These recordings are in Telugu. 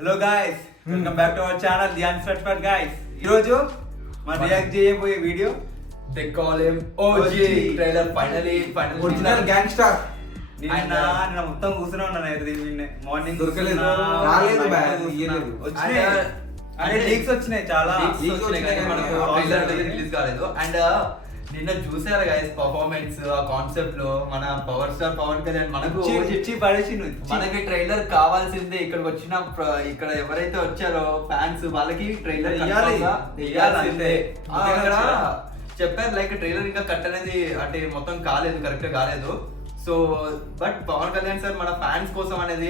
Hello guys, welcome back to our channel the uncertain guys. ఈ రోజు మనం రియాక్ట్ చేయబోయే video they call him OG trailer finally original gangster. నిన్న మొత్తం కూర్చునే ఉన్నాను అయితే దీన్ని మార్నింగ్ దొరకలేదు, రాలేదు, ఇయ్యలేదు. వచ్చినాయి అంటే లీక్స్ వచ్చినాయి, చాలా రిలీజ్ కాలేదు. అండ్ నిన్న చూసారు గైస్ పర్ఫార్మెన్స్, ఆ కాన్సెప్ట్ లో మన పవర్ స్టార్ పవన్ కళ్యాణ్ మనకి ట్రైలర్ కావాల్సిందే. ఇక్కడికి వచ్చిన ఇక్కడ ఎవరైతే వచ్చారో ఫ్యాన్స్ వాళ్ళకి ట్రైలర్ ఇవ్వాల్సిందే. అక్కడ చెప్పారు లైక్ ట్రైలర్ ఇంకా కట్ అనేది అంటే మొత్తం కాలేదు, కరెక్ట్ కాలేదు. So but Pawan Kalyan sir మన ఫ్యాన్స్ కోసం అనేది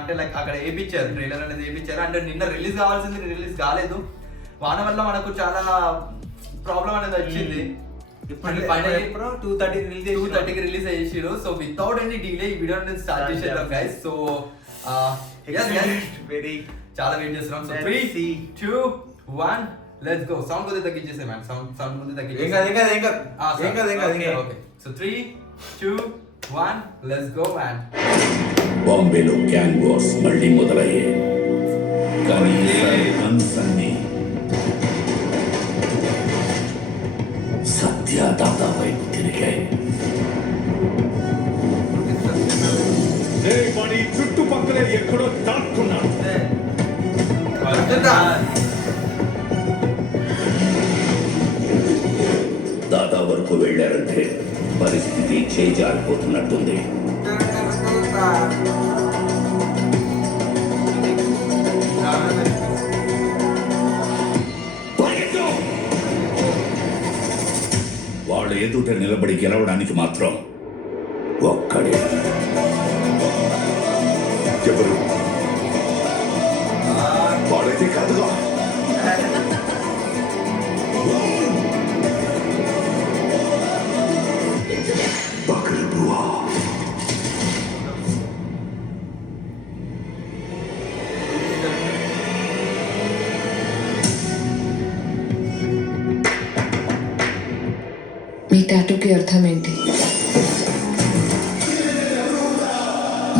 అంటే లైక్ అక్కడ వేయించారు, ట్రైలర్ అనేది వేయించారు. అంటే నిన్న రిలీజ్ కావాల్సింది రిలీజ్ కాలేదు. వాన వల్ల మనకు చాలా ప్రాబ్లం అనేది వచ్చింది. 2:30కి రిలీజ్ చేసిరు. సో వితౌట్ ఎనీ డిలే ఈ వీడియో అనేది స్టార్ట్ చేసేద్దాం గైస్. సో వెరీ చాలా వెయిట్ చేస్తున్నాం. So 3 2 1 let's go. సౌండ్ కొద్దిగా తగ్గించేసే మ్యాన్, సౌండ్ కొద్దిగా తగ్గించేసే. Okay so 3 2 1 let's go man. బాంబేలో గ్యాంగ్ వార్స్ మళ్ళీ మొదలయ్యాయి. కానీ కన్సన్ని సత్య దాదా వైపు తిరిగాయి. వాడి చుట్టుపక్కలే ఎక్కడో దాక్కున్నాడు. దాదా వరకు వెళ్ళారంటే పరిస్థితి చేజారిపోతున్నట్టుంది. వాళ్ళ ఎదుట నిలబడి గెలవడానికి మాత్రం ఒక్కడే. ఎవరు వాడైతే కాదుగా. మీ టాటూకి అర్థం ఏంటి?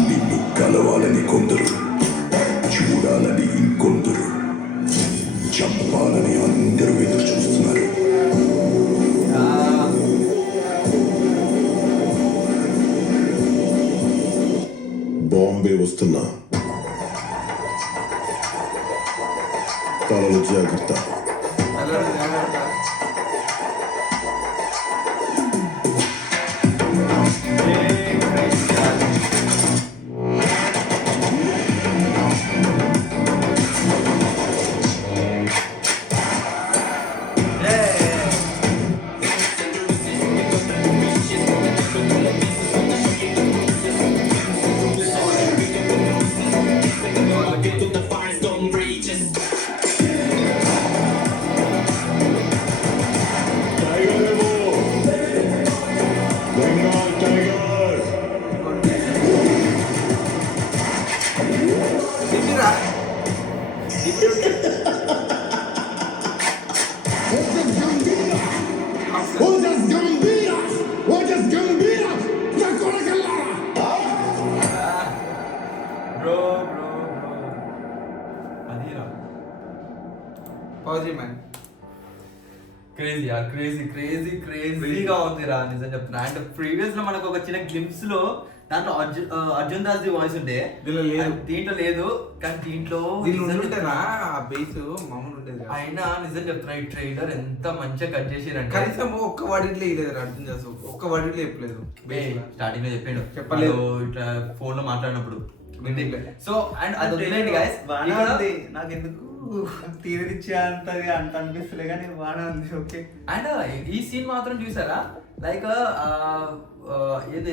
నిన్ను కలవాలని కొందరు, చూడాలని ఇంకొందరు, చంపాలని అందరూ ఎదురు చూస్తున్నారు. బాంబే వస్తున్నా, తలలు జాగ్రత్త. క్రేజీగా ఉందిరా, నిజం చెప్తున్నా. అండ్ ప్రీవియస్ లో మనకు ఒక చిన్న గ్లిమ్స్ లో దాంట్లో అర్జున్ దాస్ ది వాయిస్ ఉండే, దీంట్లో లేదు. కానీ దీంట్లో అయినా నిజం చెప్తున్నా ఈ ట్రైలర్ ఎంత మంచిగా కట్ చేసిరంటే కనీసం ఒక్క వర్డిట్లో ఇవ్వలేదు అర్జున్ దాస్, ఒక్క వర్డిట్లో చెప్పలేదు. స్టార్టింగ్ లో చెప్పలేదు ఇట్లా ఫోన్ లో మాట్లాడినప్పుడు. సో అండ్ అది వదిలేండి గైస్, నాకు ఎందుకు తీరిచ్చే అంతది అంత అనిపిస్తలే కానీ బాగా ఉంది. ఓకే. అండ్ ఈ సీన్ మాత్రం చూసారా, లైక్ ఏది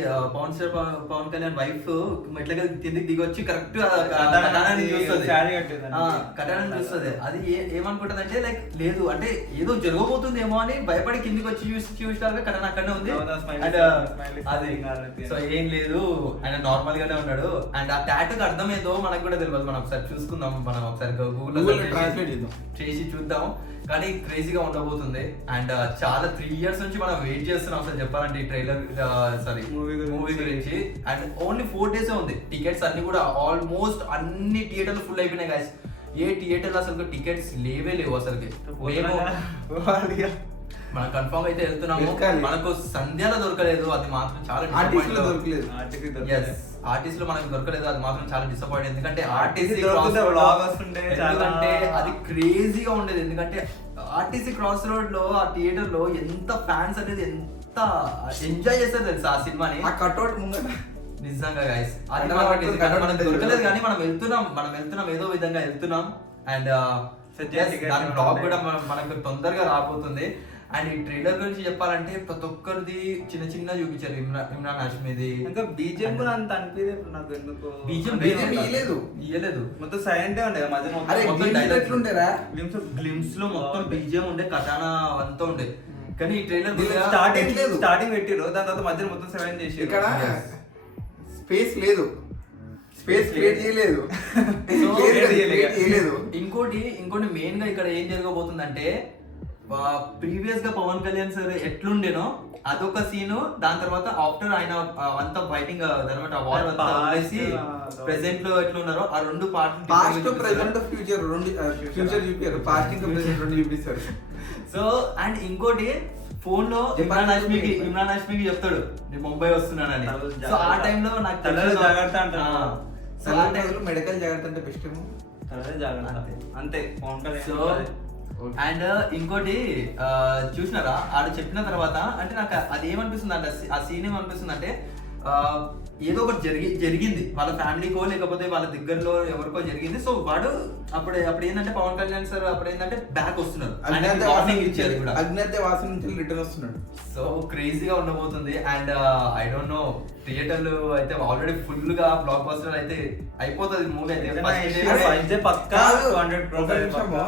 పవన్ కళ్యాణ్ వైఫ్ మెట్లకి కిందికి దిగి వచ్చి కరెక్ట్ కటాన్ని చూస్తుంది. అది ఏమనుకుంటది అంటే లైక్ లేదు అంటే ఏదో జరగబోతుందేమో అని భయపడి కిందికి వచ్చి చూసినారు. కటన్ అక్కడనే ఉంది. అండ్ అది సో ఏం లేదు, ఆయన నార్మల్ గానే ఉన్నాడు. అండ్ ఆ టాటూకి అర్థం ఏదో మనకు కూడా తెలియదు. మనం ఒకసారి చూసుకుందాం, మనం ఒకసారి గూగుల్ చేసి చూద్దాం. కానీ క్రేజీగా ఉండబోతుంది. అండ్ చాలా 3 years నుంచి మనం వెయిట్ చేస్తున్నాం అసలు చెప్పాలంటే ఈ ట్రైలర్ సారీ Movie గురించి. మూవీ గురించి. అండ్ ఓన్లీ 4 days ఉంది. టికెట్స్ అన్ని కూడా ఆల్మోస్ట్ అన్ని థియేటర్లు ఫుల్ అయిపోయినాయి గైస్. ఏ థియేటర్ అసలు టికెట్స్ లేవు అసలుకి. మనం కన్ఫర్మ్ అయితే వెళ్తున్నాము. వెళ్తాలి. మనకు సంధ్యాలో దొరకలేదు, అది మాత్రం చాలా ఆర్టిస్ట్ లో disappoint. దొరకలేదు. ఆర్టిస్ట్ లో మనకు దొరకలేదు, అది మాత్రం చాలా డిసప్పాయింట్. ఎందుకంటే ఆర్టీసీ ఆర్టీసీ దొరికితే vlog వస్తుండే చాలా. ఎందుకంటే అది క్రేజీగా ఉండేది. ఎందుకంటే ఆర్టీసీ క్రాస్ రోడ్ లో ఆ థియేటర్ లో ఎంత ఫ్యాన్స్ అనేది ఎంత ఎంజాయ్ చేస్తారు తెలుసా ఆ సినిమాని. ఆ కట్అవుట్ ముంగట నిజంగా గైస్ అది అంటే మనకు మనకు మనకు కనబడలేదు. దొరకలేదు కానీ మనం వెళ్తున్నాం ఏదో విధంగా వెళ్తున్నాం. అండ్ దాని బ్లాగ్ కూడా మనకు తొందరగా రాబోతుంది. అండ్ ఈ ట్రైలర్ గురించి చెప్పాలంటే ప్రతి ఒక్కరిది చిన్న చిన్న చూపించారు. ఇమ్రాన్ హాష్మీది ఇంకా బీజేపీ కూడా అంత అనిపించలేదు నాకు ఎందుకు. బీజియం BGM ఇయ్యలేదు. మొత్తం సైలెంట్ ఉండే మధ్య అరే glimpse ఎట్లుండేరా? గ్లిమ్స్ లో మొత్తం బీజియం ఉండే, కటానా అంతా ఉండే. కానీ ఈ ట్రైలర్ స్టార్టింగ్ పెట్టిరు, దాని తర్వాత మధ్యలో మొత్తం సైలెంట్ చేసి ఇక్కడ స్పేస్ లేదు, స్పేస్ క్రియేట్ చేయలేదు. ఇంకోటి మెయిన్ గా ఇక్కడ ఏం జరగబోతుందంటే ప్రీవియస్ గా పవన్ కళ్యాణ్ సార్ ఎట్లుండేనో అదొక సీన్. దాని తర్వాత ఆఫ్టర్ ఆయన అంతా ఫైటింగ్ అనమాట వార్ అంతా వదిలేసి ప్రెసెంట్ లో ఎట్లున్నారో ఆ రెండు పాస్ట్ ప్రెసెంట్ ఫ్యూచర్ రెండు ఫ్యూచర్ చూపించారు. పాస్ట్ ఇంకా ప్రెసెంట్ రెండు చూపిస్తారు. సో అండ్ ఇంకోటి ఫోన్ లో ఇమ్రాన్ హాష్మీకి చెప్తాడు నేను ముంబై వస్తున్నానని. సో ఆ టైంలో నాకు జాగ్రత్త అంటారు. సో ఆ టైంలో మెడికల్ జాగ్రత్త అంటే బెస్ట్ ఏమో. అంతే పవన్ కళ్యాణ్. సో అండ్ ఇంకోటి చూసినారా ఆడు చెప్పిన తర్వాత అంటే నాకు అది ఏమనిపిస్తుంది అంటే ఆ సీన్ ఏమనిపిస్తుంది అంటే ఏదో ఒకటి జరిగింది వాళ్ళ ఫ్యామిలీకో లేకపోతే వాళ్ళ దగ్గరలో ఎవరికో జరిగింది. సో వాడు అప్పుడు ఏంటంటే పవన్ కళ్యాణ్ సార్ అప్పుడు ఏంటంటే బ్యాక్ వస్తున్నారు, వార్నింగ్ ఇచ్చారు కూడా. అజ్ఞాతవాసం నుంచి రిటర్న్ వస్తున్నాడు. సో క్రేజీగా ఉండబోతుంది. అండ్ ఐ డోంట్ నో థియేటర్లు అయితే ఆల్రెడీ ఫుల్ గా బ్లాక్ బస్టర్ అయితే అయిపోతుంది మూవీ అయితే. పక్కా ఒక నిమిషము,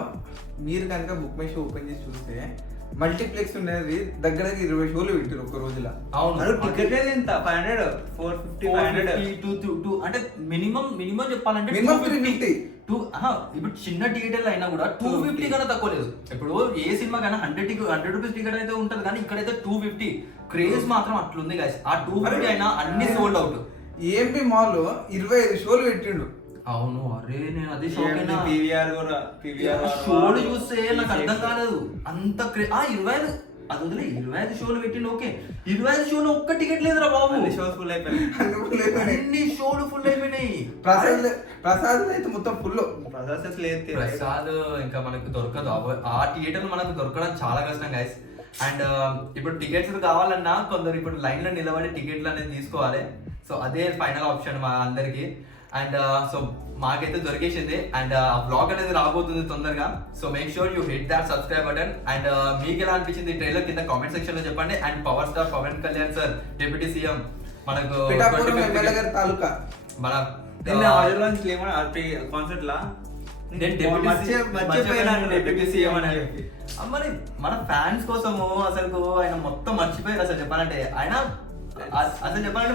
మీరు కనుక బుక్ మై షో ఓపెన్ చేసి చూస్తే మల్టీప్లెక్స్ ఉండేది దగ్గర 20 షోలు పెట్టారు ఒక రోజులో. అవును టికెట్ ఎంత 500 450 500 అంటే మినిమం చెప్పాలంటే మినిమం 350. ఇప్పుడు చిన్న థియేటర్లు అయినా కూడా 250 కన్నా తక్కువ లేదు. ఇప్పుడు ఏ సినిమా కన్నా 100 రూపీస్ టికెట్ అయితే ఉంటది కానీ ఇక్కడైతే 250. క్రేజ్ మాత్రం అట్లుంది గైస్. ఆ 250 అయినా అన్ని సోల్డ్ అవుట్. ఏఎంపీ మాల్ 25 షోలు పెట్టిండు. అవును అరే నేను అదే షాక్ అయినా. పీవీఆర్ షోలు చూస్తే నాకు అర్థం కాలేదు అంత 25 అది వదిలే 25 షోలు పెట్టిండు. ఓకే 25 షోలు ఒక్క టికెట్ లేదురా బాబు. షోస్ ఫుల్ అయిపోయింది. అన్ని షోలు ఫుల్ అయిపోయినాయి. ప్రసాద్ అయితే మొత్తం ఫుల్. ప్రసాద్ ఇంకా మనకు దొరకదు. ఆ థియేటర్ మనకు దొరకడం చాలా కష్టం గైస్. అండ్ ఇప్పుడు టికెట్స్ కావాలన్నా కొందరు ఇప్పుడు లైన్ లో నిలబడి టికెట్లు అనేది తీసుకోవాలి. సో అదే ఫైనల్ ఆప్షన్ మా అందరికి. అండ్ సో మాకైతే దొరికేసింది. అండ్ ఆ బ్లాగ్ అనేది రాబోతుంది తొందరగా. So make sure you hit that subscribe button. And మీకు ఎలా అనిపించింది ట్రైలర్ కింద కామెంట్ సెక్షన్ లో చెప్పండి. And power star Pawan Kalyan sir deputy CM మనకు తాలూకా మన కాన్సర్ట్ లా మరి మన ఫ్యాన్స్ కోసము అసలు ఆయన మొత్తం మర్చిపోయారు. అసలు చెప్పాలంటే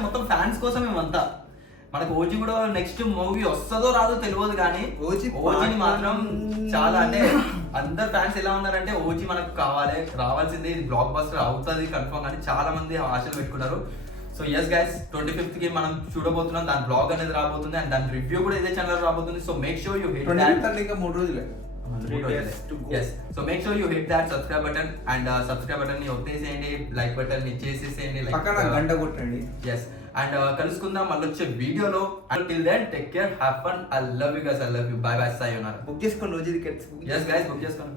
మొత్తం ఫ్యాన్స్ కోసం మేమంతా. మనకు ఓజీ కూడా నెక్స్ట్ మూవీ వస్తుందో రాదో తెలియదు కానీ ఓజీని మాత్రం చాలా అంటే అందరు ఫ్యాన్స్ ఎలా ఉన్నారంటే ఓజీ మనకు రావాల్సిందే, ఇది బ్లాక్ బస్టర్ అవుతుంది కన్ఫర్మ్ అని చాలా మంది ఆశలు పెట్టుకున్నారు. సో ఎస్ గైస్ 25th కి మనం చూడబోతున్నాం. దాని బ్లాగ్ అనేది రాబోతుంది అండ్ దాని రివ్యూ కూడా ఇదే ఛానల్ రాబోతుంది. So make sure you hit that. ఇంకా 3 రోజులే. Yes. So make sure you hit that subscribe button and subscribe button ని ఒత్తేసేయండి, లైక్ బటన్ ని చేసేసేయండి, పక్కన గంట కొట్టండి. yes and కలుసుకుందాం మళ్ళీ వచ్చే వీడియోలో. until then take care, have fun, I love you guys, I love you, bye bye, sayonara. Book చేసుకోండి రోజు టికెట్స్. yes guys book చేసుకోండి.